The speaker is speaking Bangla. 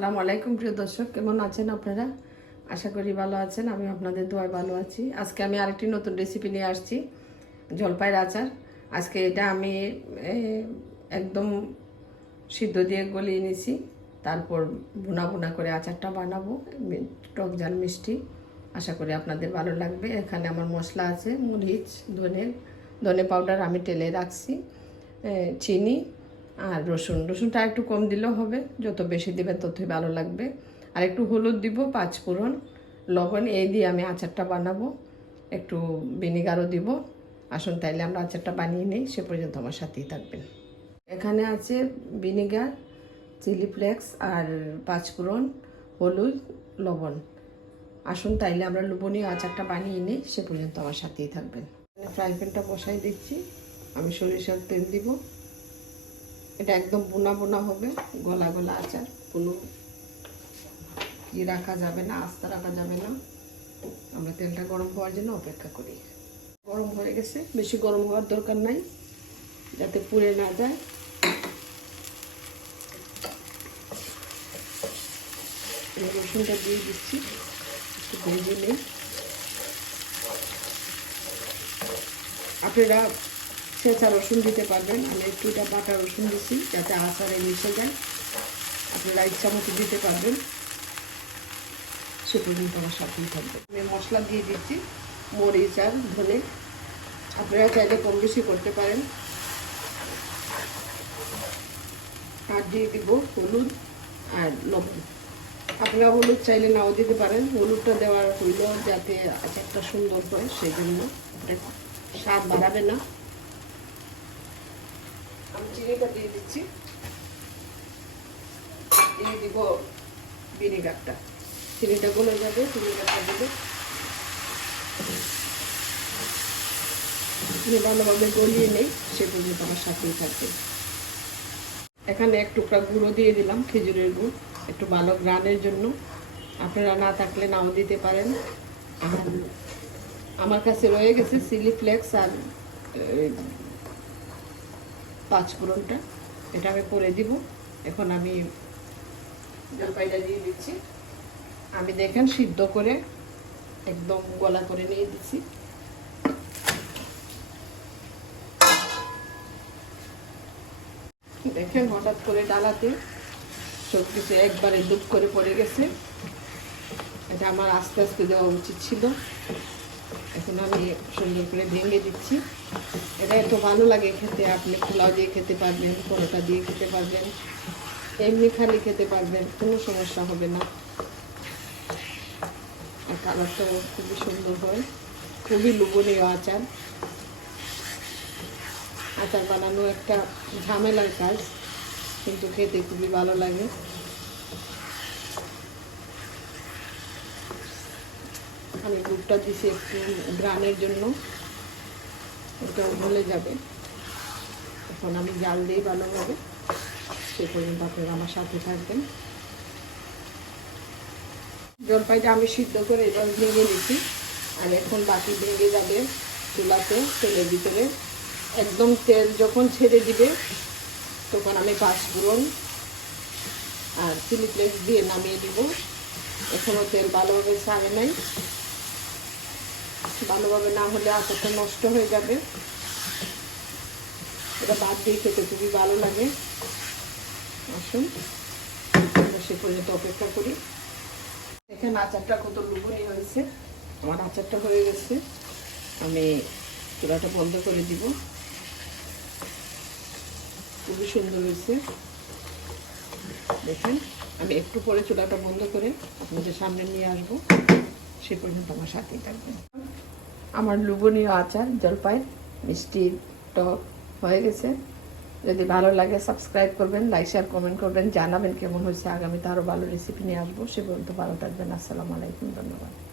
সালাম আলাইকুম, প্রিয় দর্শক। কেমন আছেন আপনারা? আশা করি ভালো আছেন। আমি আপনাদের দোয়ায় ভালো আছি। আজকে আমি আরেকটি নতুন রেসিপি নিয়ে আসছি, জলপাইয়ের আচার। আজকে এটা আমি একদম সিদ্ধ দিয়ে গলিয়ে নিয়েছি তারপর বুনা বুনা করে আচারটা বানাবো। টক ঝাল মিষ্টি। আশা করি আপনাদের ভালো লাগবে। এখানে আমার মশলা আছে, মরিচ, ধনে ধনে পাউডার আমি টেলে রাখছি। চিনি আর রসুন, রসুনটা একটু কম দিলেও হবে, যত বেশি দেবেন ততই ভালো লাগবে। আর একটু হলুদ দিব, পাঁচ ফোড়ন, লবণ, এই দিয়ে আমি আচারটা বানাবো। একটু ভিনিগারও দিব। আসুন তাইলে আমরা আচারটা বানিয়ে নিই, সে পর্যন্ত আমার সাথেই থাকবেন। এখানে আছে ভিনিগার, চিলি ফ্লেক্স আর পাঁচফোড়ন হলুদ, লবণ। আসুন তাইলে আমরা লবণীয় আচারটা বানিয়ে নিই, সে পর্যন্ত আমার সাথেই থাকবেন। ফ্রাই প্যানটা বসাই দিচ্ছি। আমি সরিষার তেল দিব। এটা একদম বোনা বোনা হবে, গলা গলা আচার, কোনো কি রাখা যাবে না, আস্তা রাখা যাবে না। আমরা তেলটা গরম হওয়ার জন্য অপেক্ষা করি। গরম হয়ে গেছে, বেশি গরম হওয়ার দরকার নাই, যাতে পুড়ে না যায়। রসুনটা দিয়ে দিচ্ছি, একটু ভেজে নেই। আপনারা ছেঁচা রসুন দিতে পারবেন। আমি একটু এটা বাটা রসুন দিচ্ছি যাতে আচারে মিশে যায়। আপনারা ইচ্ছা মতো দিতে পারবেন। সে পর্যন্ত আমার সাথেই থাকবে আমি মশলা দিয়ে দিচ্ছি, মরিচ আর ধনে। আপনারা চাইলে কম বেশি করতে পারেন। আর দিয়ে দিব হলুদ আর লবণ। আপনারা হলুদ চাইলে নাও দিতে পারেন। হলুদটা দেওয়ার হইল যাতে আচারটা সুন্দর হয় সেই জন্য স্বাদ বাড়াবে না। আমি চিনিটা দিয়ে দিচ্ছি। দিয়ে দিব ভিনেগারটা। চিনিটা গলে যাবে, ভিনেগারটা দেবে ভালোভাবে গলিয়ে নেই, সে পর্যন্ত আমার সাথেই থাকবে। এখানে এক টুকরা গুঁড়ো দিয়ে দিলাম খেজুরের গুড়, একটু ভালো গ্রানের জন্য। আপনারা না থাকলে নাও দিতে পারেন। আমার কাছে রয়ে গেছে চিলি ফ্লেক্স আর এই, পাঁচফোড়নটা এটা আমি করে দিব। এখন আমি জলপাইটা দিয়ে দিচ্ছি। আমি দেখেন সিদ্ধ করে একদম গলা করে নিয়ে দিচ্ছি। দেখেন হঠাৎ করে ডালাতে সব কিছু একবারে ডুব করে পড়ে গেছে। এটা আমার আস্তে আস্তে দেওয়া উচিত ছিল। এখন আমি সুন্দর করে ভেঙে দিচ্ছি। এটা এত ভালো লাগে খেতে, আপনি পোলাও দিয়ে খেতে পারবেন, পরোটা দিয়ে খেতে পারবেন, এমনি খালি খেতে পারবেন, কোনো সমস্যা হবে না। আর কালারটাও খুবই সুন্দর হয়, খুবই লোভনীয় আচার। আচার বানানো একটা ঝামেলার কাজ, কিন্তু খেতে খুবই ভালো লাগে। আমি দুধটা দিছি একটু গ্রানের জন্য। ওটাও গলে যাবে। তখন আমি জাল দিই ভালোভাবে সে পর্যন্ত আপনারা আমার সাথে থাকবেন। জলপাইটা আমি সিদ্ধ করে এবার ভেঙে নিচ্ছি। আর এখন বাকি ভেঙে যাবে চুলাতে, তেলের ভিতরে। একদম তেল যখন ছেড়ে দিবে, তখন আমি পাঁচফোড়ন আর চিলি ফ্লেক্স দিয়ে নামিয়ে দিব এখনও তেল ভালোভাবে ছাড়ে নাই। ভালোভাবে না হলে আচারটা নষ্ট হয়ে যাবে। এটা বাদ দিয়ে খেতে খুবই ভালো লাগে। আসুন সে পর্যন্ত অপেক্ষা করি। এখানে আচারটা কত লুবনি হয়েছে? আমার আচারটা হয়ে গেছে। আমি চুলাটা বন্ধ করে দিব। খুবই সুন্দর হয়েছে। দেখেন, আমি একটু পরে চুলাটা বন্ধ করে আপনাদের সামনে নিয়ে আসব। সে পর্যন্ত আমার সাথেই থাকবেন। আমার লুবনীয় আচার, জলপাই, মিষ্টি টক হয়ে গেছে। যদি ভালো লাগে সাবস্ক্রাইব করবেন লাইক শেয়ার কমেন্ট করবেন। জানাবেন কেমন হয়েছে। আগামীতে আরও ভালো রেসিপি নিয়ে আসব। সে পর্যন্ত ভালো থাকবেন। আসসালামু আলাইকুম, ধন্যবাদ।